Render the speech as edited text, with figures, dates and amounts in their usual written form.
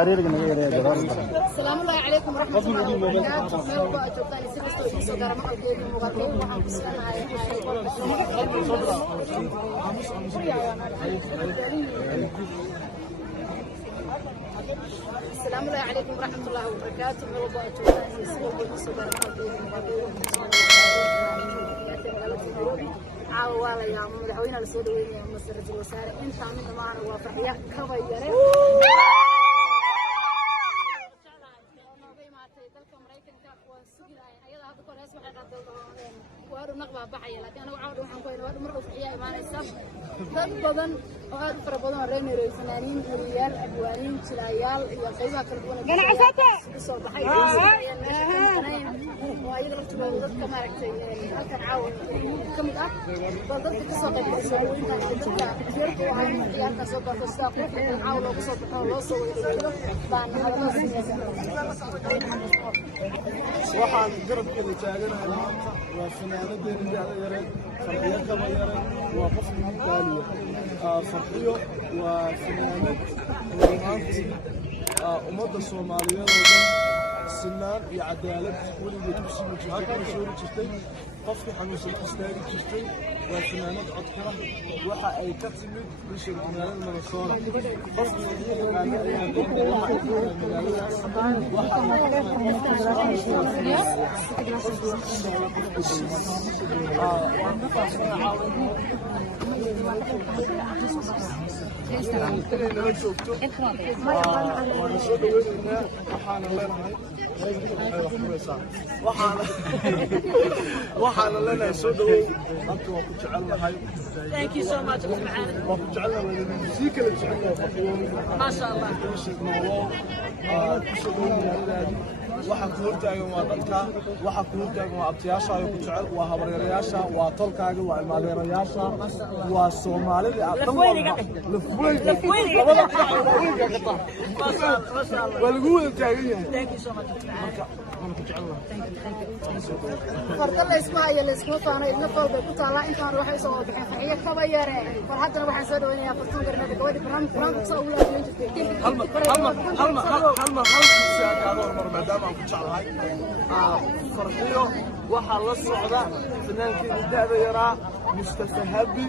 السلام الله عليكم ورحمة الله وبركاته. ملوى جوتاني سيبستو يسوع دار مقالكين مقالكين وحنا بسلام السلام الله عليكم ورحمة الله وبركاته. ملوى جوتاني سيبستو يسوع دار مقالكين مقالكين عوالة يا مدحوينا السودويين يا مسرة الوزراء إن شامل معنا وفحياء كبيرة وهذا نقبة بحية لكن أنا وعود وحنا كوين وهذا مرة وفحياء معنا السب ضد بدن وهذا فربنا ريني رئيسنانين وريال أبوانين شلايال يقيبها كربونا أنا عساته صوت حي وأيضا رتبوا ضد كما ركتي هكذا عاون كم ده ضد كسوق السوين ضد كثير وعين خيار كسوق الساق عاون وكسوق الله سوي بان waxaan garabkeeda taaganahay maanta waa fanaanadeena da'da yareed farxiyo kaba yare waa qofka ugu qaaliya farxiyo waa fanaanad rumaantii ummadda Soomaaliyeed oo dhan sinaan iyo cadaalad weligeed ku sii soo jirtay qofkii xanuunsan istaagi jirtay waa fanaanad codkara waxa ay ka timid bisha magaalada Minnesota qofkii waxaan leenahay soo dhaweey halka waa ku jecelnahay. Thank you so much waa ku jecelnahay si kala jecelnahay ما شاء الله waxa ku hortaagan waa dadka waxa ku hortaagan waa abtiyaasha ay ku jecel waa habaryarayaasha waa tolkaaga waa ilmaaleerayaasha waa Soomaalida lafweeyga labada lafweeyga ka taa ma sha Allah waa lagu wada taagan yahay. Thank you so much marka waan ku jecelnahay فرد الله اسمه يا الاسمه فانا نقول بقطع انت waxay soo bixin faxiyo kaba yare farxadna waxaan soo dhaweynaa fartuun garnada gabadha barnaamij soo wada leeyin jirtay hal maadaama aan ku jeclahay farxiyo waxaa la socda fanaankeena da'da yaraa Mustafa Habi